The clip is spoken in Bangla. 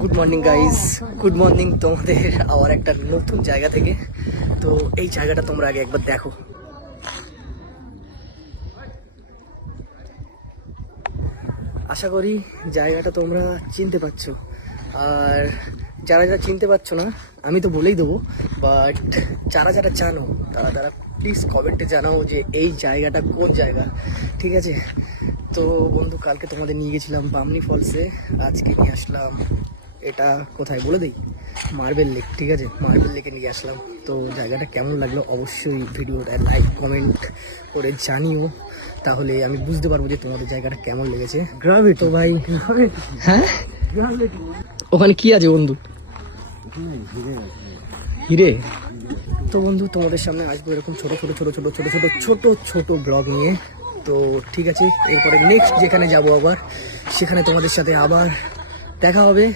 Good morning guys, good morning তোমাদের আবার একটা নতুন জায়গা থেকে। তো এই জায়গাটা তোমরা আগে একবার দেখো। আশা করি জায়গাটা তোমরা চিনতে পারছো, আর যারা যারা চিনতে পারছো না আমি তো বলেই দেবো, বাট যারা যারা জানো তারা তারা প্লিজ কমেন্টে জানাও যে এই জায়গাটা কোন জায়গা, ঠিক আছে? তো বন্ধু, কালকে তোমাদের নিয়ে গেছিলাম বামনি ফলসে, আজকে নিয়ে আসলাম এটা কোথায় বলে দিই, মার্বেল লেক, ঠিক আছে? মার্বেল লেকে নিয়ে আসলাম। তো জায়গাটা কেমন লাগলো অবশ্যই ভিডিওটা লাইক কমেন্ট করে জানিও, তাহলে আমি বুঝতে পারবো যে তোমাদের জায়গাটা কেমন লেগেছে। গ্রাভিটি তো ভাই, হ্যাঁ ওখানে কি আছে বন্ধু? হিরে। তো বন্ধু, তোমাদের সামনে আসবো এরকম ছোট ছোট ছোট ছোট ছোট ছোট ছোট ছোট ব্লগ নিয়ে। তো ঠিক আছে, এরপরে নেক্সট যেখানে যাবো আবার সেখানে তোমাদের সাথে আবার দেখা হবে।